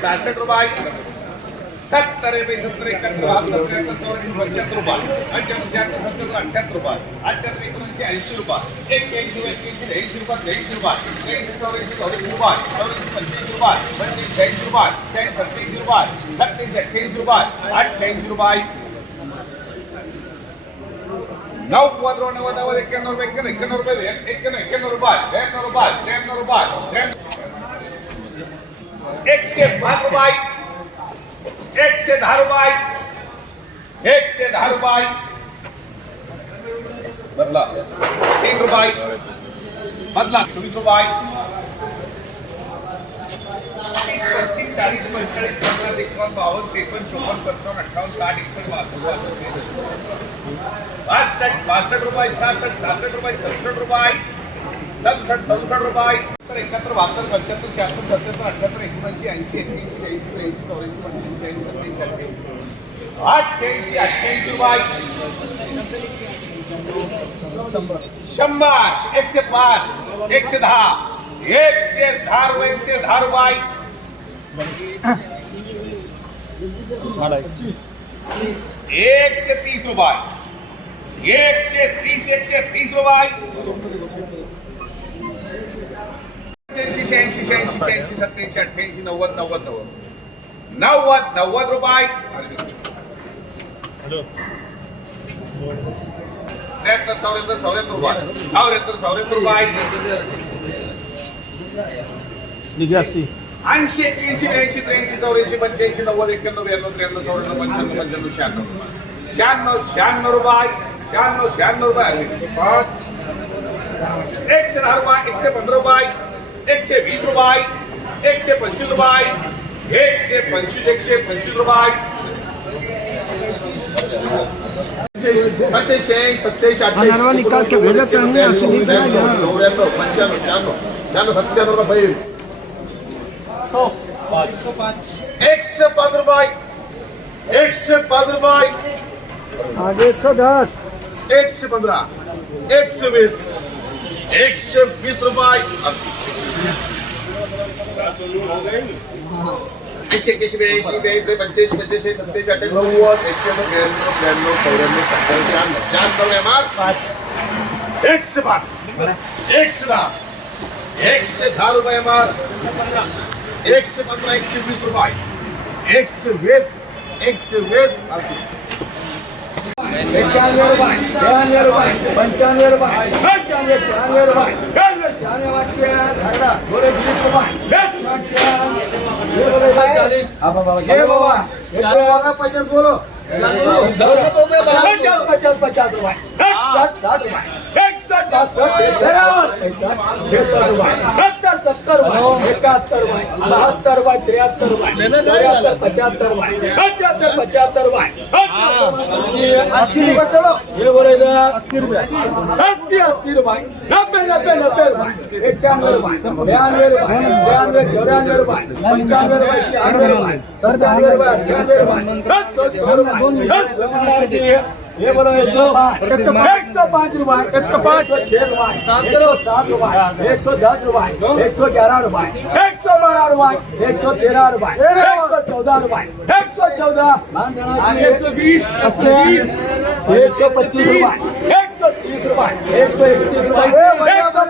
सत्तर रुपये सत्तर एकाहत्तर बहात्तर त्र्याहत्तर चौऱ्याण्णव पंच्याहत्तर रुपये पंच्याण्णव शहात्तर सत्तर अठ्ठ्याहत्तर रुपये अठ्ठ्याहत्तर एकोणऐंशी ऐंशी रुपये एक्क्याऐंशी एक्क्याऐंशी ऐंशी रुपये त्र्याऐंशी रुपये त्र्याऐंशी चौऱ्याऐंशी चौऱ्याऐंशी रुपये चौऱ्याऐंशी पंच्याऐंशी रुपये पंच्याऐंशी शहाऐंशी रुपये शहाऐंशी सत्त्याऐंशी रुपये सत्त्याऐंशी अठ्ठ्याऐंशी रुपये अठ्ठ्याऐंशी रुपये नव्वद नव्वद नव्वद, एक्क्याण्णव रुपये एक्क्याण्णव रुपये एक्क्याण्णव एक्क्याण्णव रुपये त्र्याण्णव रुपये त्र्याण्णव एकशे पाच रुपये एकशे दहा रुपये एकशे दहा रुपये बदला। तीन रुपये बदला। चोवीस रुपये तीस पस्तीस चाळीस पंचेचाळीस पन्नास एकावन्न बावन्न त्रेपन्न चोपन्न पंचावन्न अठ्ठावन्न साठ एकसष्ट बासष्ट बासष्ट बासष्ट बासष्ट रुपये सहासष्ट सहासष्ट रुपये। सदुसष्ट सदुसष्ट रुपये. तर एकाहत्तर, बहात्तर, पंच्याहत्तर अठ्ठ्याऐंशी अठ्ठ्याऐंशी रुपये. शंभर, एकशे पाच, एकशे दहा एकशे दहा रुपये, एकशे दहा रुपये. एकशे तीस रुपये. एकशे तीस एकशे तीस रुपये. पंच्याऐंशी शहाऐंशी शहाऐंशी शहाऐंशी सत्याऐंशी अठ्ठ्याऐंशी नव्वद नव्वद नव्वद नव्वद नव्वद रुपये त्र्याहत्तर चौऱ्याहत्तर चौऱ्याहत्तर रुपये चौऱ्याहत्तर चौऱ्याहत्तर रुपये ऐंशी एक्क्याऐंशी ब्याऐंशी त्र्याऐंशी चौऱ्याऐंशी पंच्याऐंशी नव्वद एक्क्याण्णव ब्याण्णव त्र्याण्णव चौऱ्याण्णव पंच्याण्णव पंच्याण्णव शहाण्णव शहाण्णव शहाण्णव रुपये शहाण्णव शहाण्णव रुपये एकशे दहा रुपये एकशे पंधरा रुपये एकशे वीस रुपये एकशे पंचवीस रुपये एकशे पंचवीस एकशे पंचवीस रुपये। पंच्याऐंशी सत्याऐंशी नरवा निकाल के भेजा करनी है, आपसे नहीं किया गया। चौऱ्याण्णव पंच्याण्णव शहाण्णव शहाण्णव सत्त्याण्णव रुपये। एकशे पाच। रुपये एकशे पाच रुपये। आगे एक सौ दस। एकशे पंधरा एकशे वीस एकशे वीस रुपये ऐंशी एक्याऐंशी ब्याऐंशी ब्याऐंशी पंच्याऐंशी पंच्याऐंशी सत्याऐंशी अठ्ठ्याण्णव एकशे ब्याण्णव ब्याण्णव चौऱ्याण्णव पंच्याण्णव शहाण्णव एकशे पाच एकशे दहा एकशे दहा रुपये मार एकशे पंधरा एकशे वीस रुपये एकशे वीस एकशे वीस इक्यानवे रुपये बयानवे रुपये पचास बोले ये पचास बोलो पचास पचास रुपये एकसठ बासष्ट तिरावन छसठ रुपये सत्तर सत्तर रुपये इकहत्तर रुपये बहत्तर रुपये तिहत्तर रुपये चौहत्तर पचहत्तर पचहत्तर पचहत्तर अस्सी रुपये चलो ये बोले अस्सी रुपये अस्सी अस्सी रुपये नब्बे नब्बे नब्बे रुपये इक्यानवे रुपये बयानवे रुपये बयानवे चौरानवे रुपये पंचानवे रुपये छियानवे रुपये सत्तानवे रुपये अट्ठानवे रुपये दस सौ रुपये दस सौ ये बोलो एक सौ एक सौ पाँच रुपए एक सौ पाँच छह रुपए एक सौ सात रुपए एक सौ दस रुपए एक सौ ग्यारह रुपए एक सौ बारह रुपए एक सौ तेरह रुपए एक सौ चौदह रुपए एक सौ चौदह एक सौ बीस बीस एक सौ पच्चीस रुपए एक सौ तीस रुपए एक सौ इकतीस रुपए एक सौ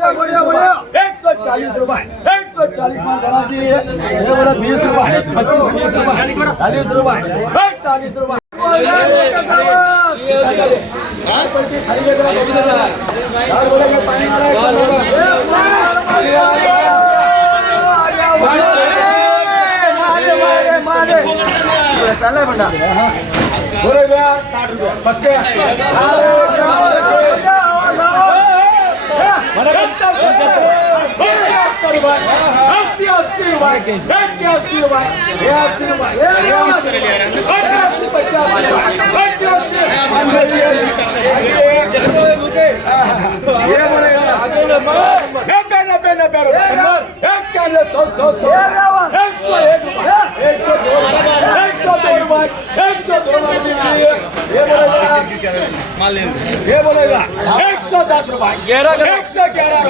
एक सौ चालीस रुपए एक सौ चालीस मान देना चाहिए ये बोला बीस रुपए पच्चीस बीस रुपए चालीस रुपए சல்ல பண்ணா முருகா பக்கே வணக்கம். बगी जरा चार बोले के पानी आ रहा है चले बंडा बोले गया पक्के अस्सी अस्सी रुपए इक्यासी रुपए बयासी रुपए पचासी पचासी पचासी ये बोलेगा नब्बे नब्बे नब्बे रुपए इक्यानवे सौ सौ सौ एक सौ एक रुपए एक सौ दो रुपए एक सौ दो रुपए एक सौ दो रुपए ये बोलेगा ये बोलेगा एक सौ दस रुपए एक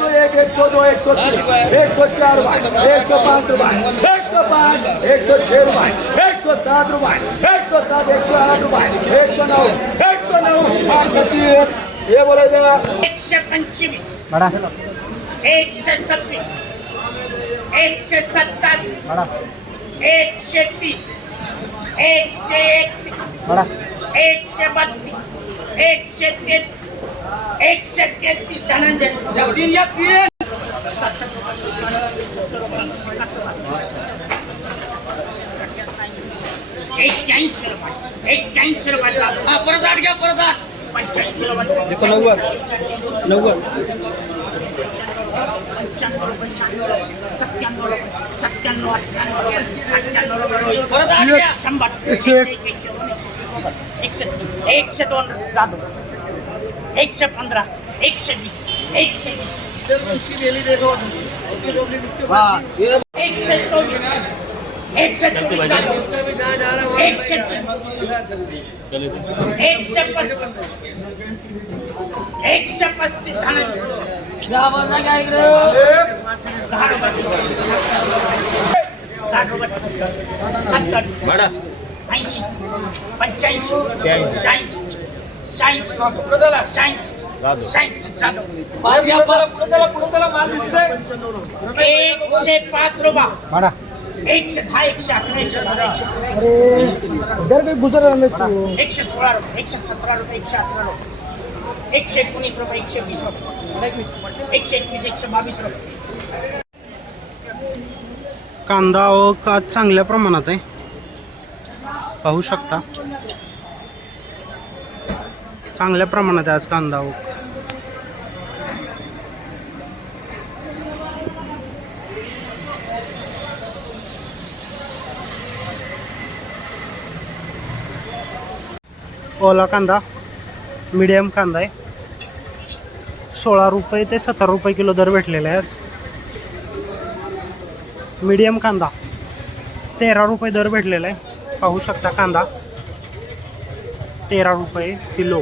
सौ एक एक सौ दो एक सौ तीन एक सौ चार रुपए एक सौ पाँच रुपए एक सौ पाँच एक सौ छह रुपए एक सौ सात रुपए एक सौ सात एक सौ आठ रुपए एक सौ नौ एक सौ नौ पाँच सौ छह ये बोले जरा एकशे पंचवीस एकशे सत्तीस एकशे सत्तावीस एकशे तीस एकशे एकतीस एकशे बत्तीस एकशे तेहतीस एकशे तेहतीस धनंजय एक्क्याऐंशी रुपये एक्क्याऐंशी रुपये चालू। हा, परत आठ घ्या परत आठ। पंच्याऐंशी रुपये नव्वद पंच्याण्णव रुपये शहाण्णव रुपये सत्त्याण्णव रुपये सत्त्याण्णव अठ्ठ्याण्णव अठ्ठ्याण्णव रुपये परत आठ शंभर एकशे एक. एकशे दोन. एकशे तीन पंद्रह एक जादू बीस एक एकशे बीस। एकशे वीस एकशे चोवीस एकशे चोवीस जादू एकशे तीस एकशे पस्तीस साठ सत्तर पंच्याऐंशी एकशे पाच रुपये. एकशे दहा एकशे अकरा एकशे बारा एकशे एकशे सोळा रुपये एकशे सतरा रुपये एकशे अठरा रुपये. एकशे एकोणीस रुपये एकशे वीस रुपये. एकशे एकवीस. एकशे बावीस रुपये. कांदा आज चांगल्या प्रमाणात आहे? पाहू शकता. चांगल्या प्रमाणात आज कांदा आवक ओला कांदा मीडियम कांदा आहे. सोळा रुपये ते सतरा रुपये किलो दर भेटलेला आहे आज. मीडियम कांदा तेरा रुपये दर भेटलेला आहे. पाहू शकता कांदा. तेरा रुपये किलो.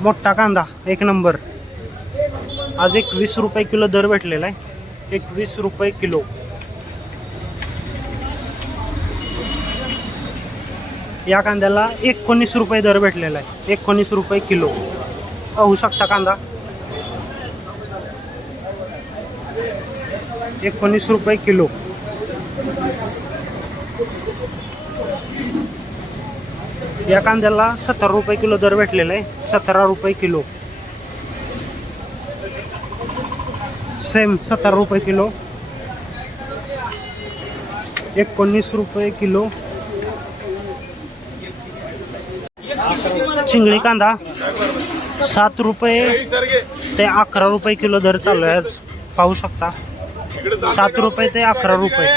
मोठा कांदा एक नंबर. आज एकवीस रुपये किलो दर भेटलेला आहे. एकवीस रुपये किलो. या कांद्याला एकोणीस रुपये दर भेटलेला आहे. एकोणीस रुपये किलो. पाहू शकता कांदा? एकोणीस रुपये किलो. या कांद्याला सतरा रुपये किलो दर भेटलेला आहे. सतरा रुपये किलो. सेम सतरा रुपये किलो. एकोणीस रुपये किलो. चिंगळी कांदा सात रुपये ते अकरा रुपये किलो दर चालू आहे पाहू शकता. सात रुपये ते अकरा रुपये.